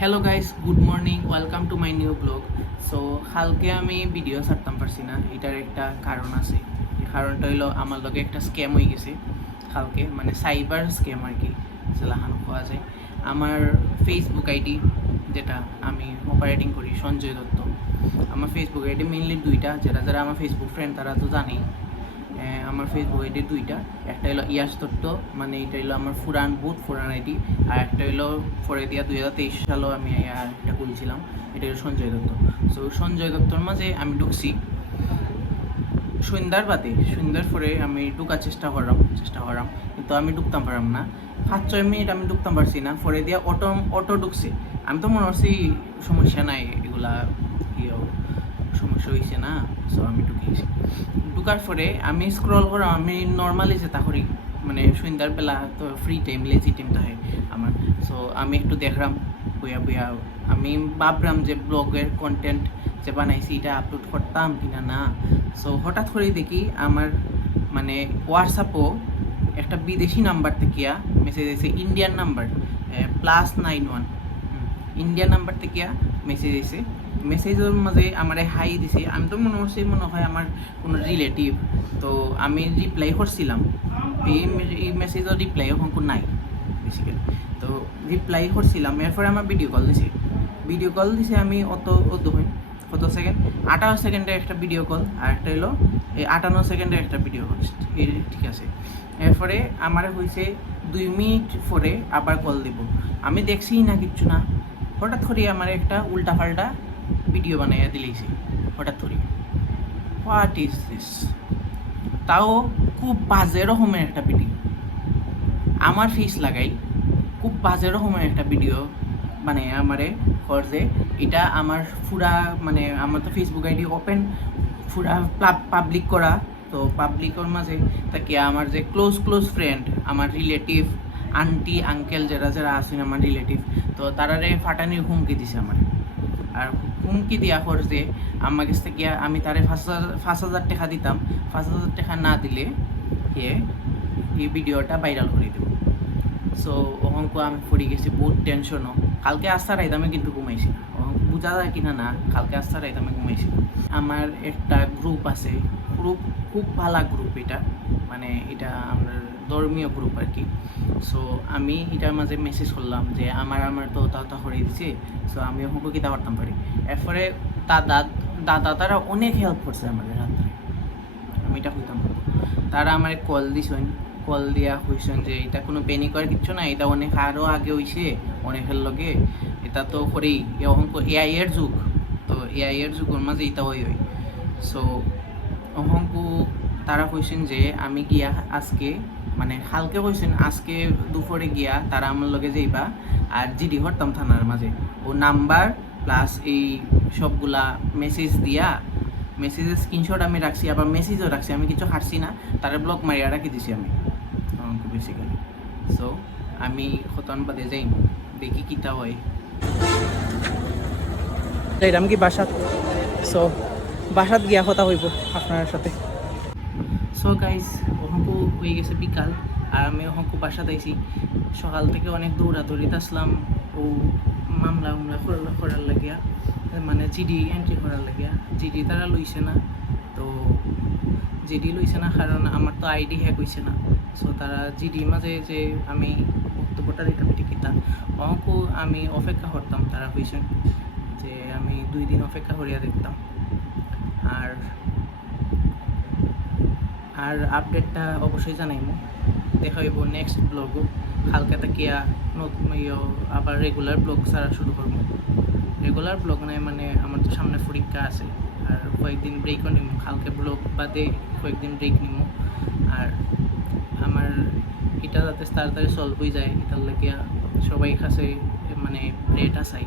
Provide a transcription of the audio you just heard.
Hello guys, good morning, welcome to my new blog. So কালকে আমি video ছাড়তাম পারছি না, এটার একটা কারণ আছে। এই কারণটা হলো আমার লগে একটা স্ক্যাম হয়ে গেছে কালকে, মানে সাইবার স্ক্যাম আর কি যেলাহানো পাওয়া যায়। আমার ফেসবুক আইডি, যেটা আমি অপারেটিং করি, সঞ্জয় দত্ত। আমার ফেসবুক আইডি মেনলি দুইটা, যারা আমার ফেসবুক ফ্রেন্ড তারা তো জানেই। আমার ফেসবুক আইডি দুইটা, একটা হলো ইয়াস দত্ত, মানে এটা হলো আমার পুরান আইডি। আর একটা হলো পরে দিয়া 2023 সালেও আমি একটা খুলছিলাম, এটা হলো সঞ্জয় দত্ত। সো সঞ্জয় দত্তর মাঝে আমি ঢুকছি সন্ধ্যার পরে আমি ঢুকার চেষ্টা করলাম, কিন্তু আমি ঢুকতাম পারলাম না। 5-6 মিনিট আমি ঢুকতাম পারছি না, পরে দিয়া অটো ঢুকছে। আমি তো মনে করছি সমস্যা নাই, এগুলা কি সমস্যা হয়েছে না। সো আমি ঢুকিয়েছি, ঢুকার পরে আমি স্ক্রল করা, আমি নর্মালি যেটা করি, মানে সন্ধ্যার বেলা তো ফ্রি টাইম, লেজি টাইম থাকে আমার। সো আমি একটু দেখলাম বইয়া আমি ভাবলাম যে ব্লগের কন্টেন্ট যে বানাইছি এটা আপলোড করতাম কিনা না। সো হঠাৎ করেই দেখি আমার মানে হোয়াটসঅ্যাপও একটা বিদেশি নাম্বার থেকে মেসেজ এসে, ইন্ডিয়ান নাম্বার, +91 ইন্ডিয়ান নাম্বার থেকে মেসেজ এসে। মেসেজের মাঝে আমার হাই দিছে। আমি তো মনে হয় আমার কোনো রিলেটিভ। তো আমি রিপ্লাই করছিলাম, এই মেসেজের রিপ্লাই এখন নাই বেসিক্যালি। তো রিপ্লাই করছিলাম, এরপরে আমার ভিডিও কল দিছে। আমি কত সেকেন্ড, 58 সেকেন্ডের একটা ভিডিও কল, আর একটা হলো 58 সেকেন্ডের একটা ভিডিও কল, ঠিক আছে। এরপরে আমার হয়েছে 2 মিনিট পরে আবার কল দিব। আমি দেখছি না কিচ্ছু না, হঠাৎ করে আমার একটা উল্টাপাল্টা ভিডিও বানাইয়া দিলেইছে হঠাৎ করে। What is this? তাও খুব বাজে রকমের একটা ভিডিও, আমার ফেস লাগাই খুব বাজে রকমের একটা ভিডিও বানাই আমারে যে এটা আমার পুরা, মানে আমার তো ফেসবুক আইডি ওপেন, পুরা পাবলিক করা। তো পাবলিকের মাঝে তাকে আমার যে ক্লোজ ফ্রেন্ড, আমার রিলেটিভ, আন্টি আঙ্কেল যারা আছেন আমার রিলেটিভ, তো তারারে ফাটানির হুমকি দিছে আমার। আর হুমকি দিয়া যে আমার কাছ থেকে আমি তারে 5,000 টাকা দিতাম, 5,000 টাকা না দিলে এই ভিডিওটা ভাইরাল করে দেব। সো অঙ্ক আমি পড়ে গেছি, বহুত টেনশনও। কালকে আস্তা রাইতে আমি কিন্তু ঘুমাইছি না, বোঝা যায় কিনা না, কালকে আস্তা রাইতে আমি ঘুমাইছি। আমার একটা গ্রুপ আছে, খুব ভালো গ্রুপ এটা, মানে এটা আমার ধর্মীয় গ্রুপ আর কি। সো আমি এটার মাঝে মেসেজ করলাম যে আমার তো তা হয়ে দিছে। সো আমি ওখানে কিতা করতাম পারি। এরপরে দাদা তারা অনেক হেল্প করছে আমাদের রাত্রে, আমি এটা হইতাম। তারা আমার কল দিয়া হইছেন যে এটা কোনো প্যানিক করার কিচ্ছু না, এটা অনেক আরও আগে হইছে অনেকের লগে, এটা তো করেই এআই এর যুগ, তো এআই এর যুগের মাঝে এটা হয়। সো অহংকু তারা কইছেন যে আমি গিয়া আজকে, মানে কালকে কইছেন আজকে দুপুরে গিয়া তারা আমার লগে যাইবা, আর জিডি হরতাম থানার মাঝে ও নাম্বার প্লাস এই সবগুলা মেসেজ দিয়া, মেসেজের স্ক্রিনশট আমি রাখছি, আবার মেসেজও রাখছি, আমি কিছু হারছি না, তারা ব্লক মারিয়া রাখি দিছি আমি বেসিক্যালি। সো আমি হতন বাদে যাই, দেখি কিতা হয়। যাইলাম কি বাসাত। সো বাসাত গিয়া কথা হইব আপনার সাথে। সো গাইস, ওহংকু হয়ে গেছে বিকাল, আর আমি ওহংকু বাসাত আইছি। সকাল থেকে অনেক দৌড়াদৌড়িতে আসলাম ও মামলা করার লাগিয়া, মানে জিডি এন্ট্রি করার লাগিয়া। জিডি তারা লইছে না, তো জিডি লইছে না কারণ আমার তো আইডি হ্যাক হয়েছে না। সো তারা জিডি মাঝে যে আমি বক্তব্যটা দিতাম টিকিটা অঙ্ক আমি অপেক্ষা করতাম, তারা হয়েছেন যে আমি 2 দিন অপেক্ষা করিয়া দেখতাম। আর আপডেটটা অবশ্যই জানাইব, দেখা হইব নেক্সট ব্লগও। কালকে তাকিয়া নতুন আবার রেগুলার ব্লগ ছাড়া শুরু করবো। রেগুলার ব্লগ নাই, মানে আমার তো সামনে পরীক্ষা আছে, আর কয়েকদিন ব্রেকও নিব। কালকে ব্লগ বাদে কয়েকদিন ব্রেক নিব। আর আমার এটা যাতে তাড়াতাড়ি সলভ হয়ে যায়, এটার লাগিয়া সবাই কাছে মানে রেট আসাই।